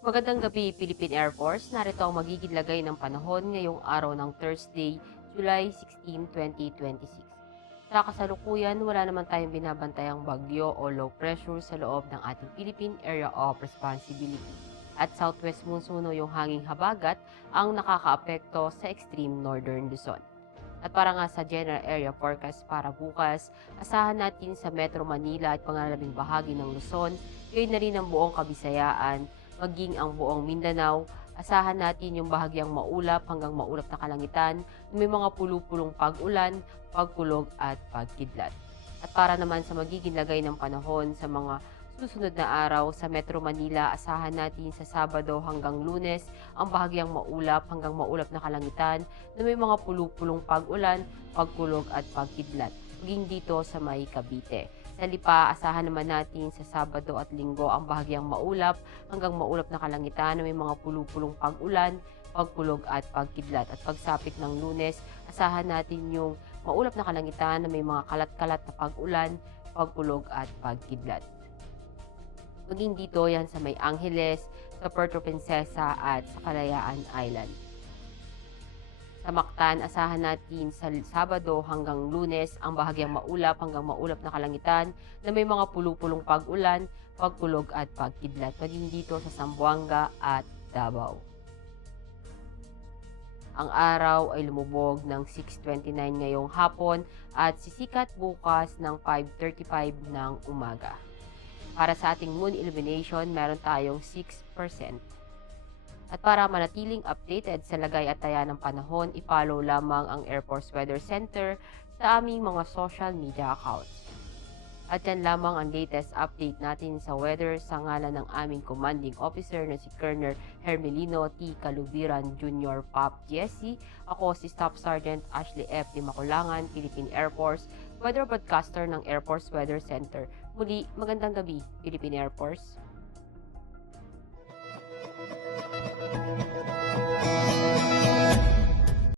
Magandang gabi, Philippine Air Force. Narito ang magiging lagay ng panahon ngayong araw ng Thursday, July 16, 2026. Sa kasalukuyan, wala naman tayong binabantayang bagyo o low pressure sa loob ng ating Philippine Area of Responsibility. At southwest monsoon o yung hanging habagat ang nakakaapekto sa extreme northern Luzon. At para nga sa general area forecast para bukas, asahan natin sa Metro Manila at pangalabing bahagi ng Luzon, gayon na rin ang buong Kabisayaan, maging ang buong Mindanao. Asahan natin yung bahagyang maulap hanggang maulap na kalangitan, may mga pulupulong pag-ulan, pagkulog at pagkidlat. At para naman sa magiging lagay ng panahon sa mga susunod na araw sa Metro Manila, asahan natin sa Sabado hanggang Lunes ang bahagyang maulap hanggang maulap na kalangitan na may mga pulupulong pag-ulan, pagkulog at pagkidlat. Maging dito sa may Cavite. Sa Lipa, asahan naman natin sa Sabado at Linggo ang bahagyang maulap hanggang maulap na kalangitan na may mga pulupulong pag-ulan, pagkulog at pagkidlat. At pagsapit ng Lunes, asahan natin yung maulap na kalangitan na may mga kalat-kalat na pag-ulan, pagkulog at pagkidlat. Maging dito yan sa may Angeles, sa Puerto Princesa at sa Kalayaan Island. Sa Mactan, asahan natin sa Sabado hanggang Lunes ang bahagyang maulap hanggang maulap na kalangitan na may mga pulupulong pag-ulan, pagkulog at pagkidlat. Maging dito sa Zamboanga at Davao. Ang araw ay lumubog ng 6:29 ngayong hapon at sisikat bukas ng 5:35 ng umaga. Para sa ating moon illumination, meron tayong 6%. At para manatiling updated sa lagay at taya ng panahon, i-follow lamang ang Air Force Weather Center sa aming mga social media accounts. At yan lamang ang latest update natin sa weather sa ngalan ng aming commanding officer na si Colonel Hermelino T. Calubiran Jr. Pop GSC. Ako si Staff Sergeant Ashley F. Di Maculangan, Philippine Air Force, weather broadcaster ng Air Force Weather Center. Muli, magandang gabi, Philippine Air Force.